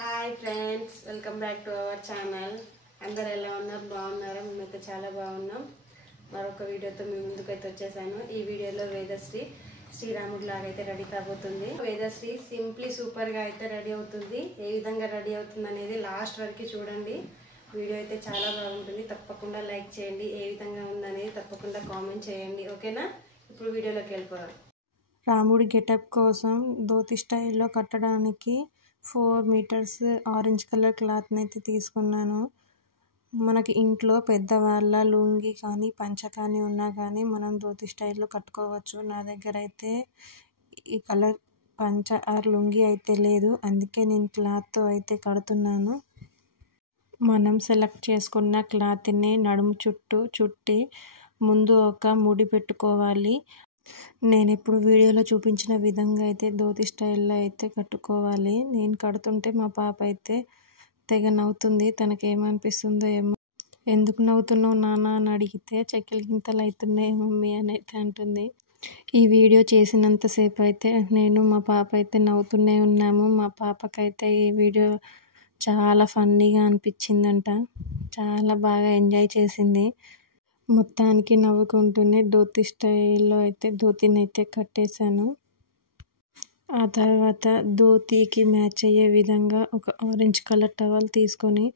Hi friends, welcome back to our channel. అందరు ఎలా ఉన్నారు? బాగున్నారా? మేమైతే చాలా బాగున్నాం. మరొక వీడియోతో మీ ముందుకైతే వచ్చేసాను. ఈ వీడియోలో వేదశ్రీ శ్రీరాముడి లాగా అయితే రెడీ కాబోతుంది. వేదశ్రీ సింప్లీ సూపర్గా అయితే రెడీ అవుతుంది. ఏ విధంగా రెడీ అవుతుంది అనేది లాస్ట్ వరకు చూడండి. వీడియో అయితే చాలా బాగుంటుంది. తప్పకుండా లైక్ చేయండి. ఏ విధంగా ఉందనేది తప్పకుండా కామెంట్ చేయండి. ఓకేనా? ఇప్పుడు వీడియోలోకి వెళ్ళిపోదాం. రాముడి గెటప్ కోసం ధోతి స్టైల్లో కట్టడానికి 4 మీటర్స్ ఆరెంజ్ కలర్ క్లాత్ని అయితే తీసుకున్నాను. మనకి ఇంట్లో పెద్దవాళ్ళ లుంగి కానీ పంచ కానీ ఉన్నా కానీ మనం ధోతి స్టైల్లో కట్టుకోవచ్చు. నా దగ్గర అయితే ఈ కలర్ పంచ ఆర్ లుంగి అయితే లేదు, అందుకే నేను క్లాత్తో అయితే కడుతున్నాను. మనం సెలెక్ట్ చేసుకున్న క్లాత్ని నడుము చుట్టూ చుట్టి ముందు ఒక ముడి పెట్టుకోవాలి. నేను ఇప్పుడు వీడియోలో చూపించిన విధంగా అయితే ధోతి స్టైల్లో అయితే కట్టుకోవాలి. నేను కడుతుంటే మా పాప అయితే తెగ నవ్వుతుంది. తనకేమనిపిస్తుందో ఏమో. ఎందుకు నవ్వుతున్నావు నాన్న అని అడిగితే చెక్కిలి గింతలు అవుతున్నాయి మమ్మీ అని అయితే అంటుంది. ఈ వీడియో చేసినంతసేపు అయితే నేను మా పాప అయితే నవ్వుతూనే ఉన్నాము. మా పాపకైతే ఈ వీడియో చాలా ఫన్నీగా అనిపించిందంట. చాలా బాగా ఎంజాయ్ చేసింది. మొత్తానికి నవ్వుకుంటూనే ధోతి స్టైల్లో అయితే ధోతిని అయితే కట్టేశాను. ఆ తర్వాత ధోతికి మ్యాచ్ అయ్యే విధంగా ఒక ఆరెంజ్ కలర్ టవల్ తీసుకొని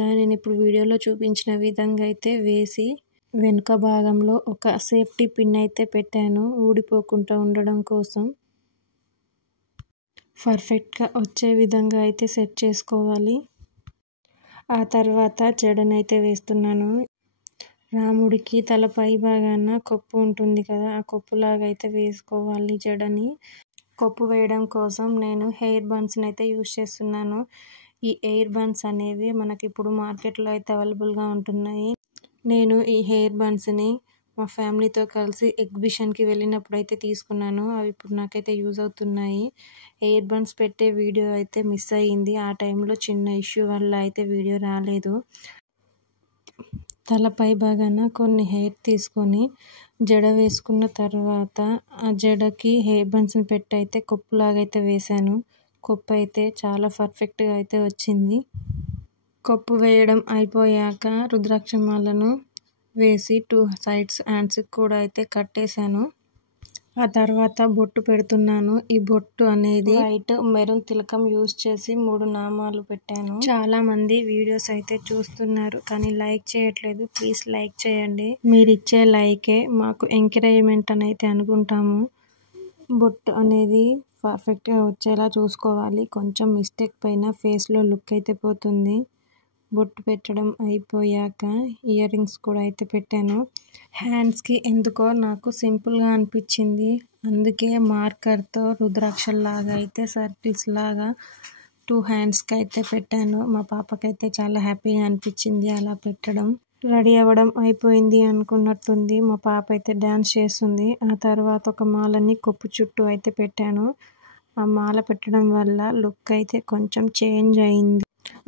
దానిని ఇప్పుడు వీడియోలో చూపించిన విధంగా అయితే వేసి వెనుక భాగంలో ఒక సేఫ్టీ పిన్ అయితే పెట్టాను, ఊడిపోకుండా ఉండడం కోసం. పర్ఫెక్ట్గా వచ్చే విధంగా అయితే సెట్ చేసుకోవాలి. ఆ తర్వాత జడనైతే వేస్తున్నాను. రాముడికి తల పై భాగాన కొప్పు ఉంటుంది కదా, ఆ కొప్పులాగా అయితే వేసుకోవాలి జడని. కొప్పు వేయడం కోసం నేను హెయిర్ బన్స్ని అయితే యూజ్ చేస్తున్నాను. ఈ హెయిర్ బన్స్ అనేవి మనకి ఇప్పుడు మార్కెట్లో అయితే అవైలబుల్గా ఉంటున్నాయి. నేను ఈ హెయిర్ బన్స్ని మా ఫ్యామిలీతో కలిసి ఎగ్జిబిషన్కి వెళ్ళినప్పుడు అయితే తీసుకున్నాను. అవి ఇప్పుడు నాకైతే యూజ్ అవుతున్నాయి. హెయిర్ బన్స్ పెట్టే వీడియో అయితే మిస్ అయ్యింది. ఆ టైంలో చిన్న ఇష్యూ వల్ల అయితే వీడియో రాలేదు. తలపై భాగాన కొన్ని హెయిర్ తీసుకొని జడ వేసుకున్న తర్వాత ఆ జడకి హెయిర్ బన్స్ని పెట్టి అయితే కొప్పులాగా అయితే వేశాను. కొప్పు అయితే చాలా పర్ఫెక్ట్గా అయితే వచ్చింది. కొప్పు వేయడం అయిపోయాక రుద్రాక్షమాలను వేసి 2 సైడ్స్ హ్యాండ్స్కి కూడా అయితే కట్టేశాను. ఆ తర్వాత బొట్టు పెడుతున్నాను. ఈ బొట్టు అనేది వైట్ మెరూన్ తిలకం యూజ్ చేసి 3 నామాలు పెట్టాను. చాలా మంది వీడియోస్ అయితే చూస్తున్నారు కానీ లైక్ చేయట్లేదు. ప్లీజ్ లైక్ చేయండి. మీరు ఇచ్చే లైకే మాకు ఎంకరేజ్మెంట్ అని అయితే అనుకుంటాము. బొట్టు అనేది పర్ఫెక్ట్గా వచ్చేలా చూసుకోవాలి. కొంచెం మిస్టేక్ పైన ఫేస్లో లుక్ అయితే పోతుంది. బొట్టు పెట్టడం అయిపోయాక ఇయర్ రింగ్స్ కూడా అయితే పెట్టాను. హ్యాండ్స్కి ఎందుకో నాకు సింపుల్గా అనిపించింది, అందుకే మార్కర్తో రుద్రాక్షల్లాగా అయితే సర్కిల్స్ లాగా 2 హ్యాండ్స్కి అయితే పెట్టాను. మా పాపకైతే చాలా హ్యాపీగా అనిపించింది అలా పెట్టడం. రెడీ అవ్వడం అయిపోయింది అనుకున్నట్టుంది. మా పాప అయితే డ్యాన్స్ చేస్తుంది. ఆ తర్వాత ఒక మాలని కొప్పు చుట్టూ అయితే పెట్టాను. ఆ మాల పెట్టడం వల్ల లుక్ అయితే కొంచెం చేంజ్ అయింది.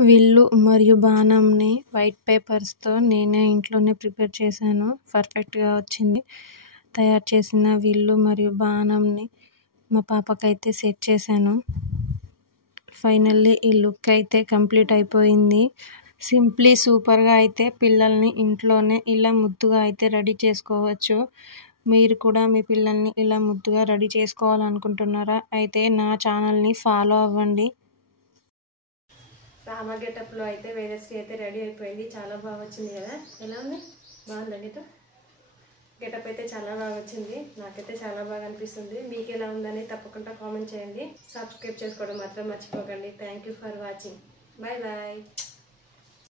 విల్లు మరియు బాణంని వైట్ పేపర్స్తో నేనే ఇంట్లోనే ప్రిపేర్ చేశాను. పర్ఫెక్ట్గా వచ్చింది. తయారు చేసిన విల్లు మరియు బాణంని మా పాపకైతే సెట్ చేశాను. ఫైనల్లీ ఈ లుక్ అయితే కంప్లీట్ అయిపోయింది. సింప్లీ సూపర్గా అయితే పిల్లల్ని ఇంట్లోనే ఇలా ముద్దుగా అయితే రెడీ చేసుకోవచ్చు. మీరు కూడా మీ పిల్లల్ని ఇలా ముద్దుగా రెడీ చేసుకోవాలనుకుంటున్నారా? అయితే నా ఛానల్ని ఫాలో అవ్వండి. రామ గెటప్లో అయితే వేదశ్రీ అయితే రెడీ అయిపోయింది. చాలా బాగా వచ్చింది కదా. ఎలా ఉంది? బాగుందా గెటప్ అయితే చాలా బాగా వచ్చింది. నాకైతే చాలా బాగా అనిపిస్తుంది. మీకు ఎలా ఉందని తప్పకుండా కామెంట్ చేయండి. సబ్స్క్రైబ్ చేసుకోవడం మాత్రం మర్చిపోకండి. Thank you for watching. Bye bye.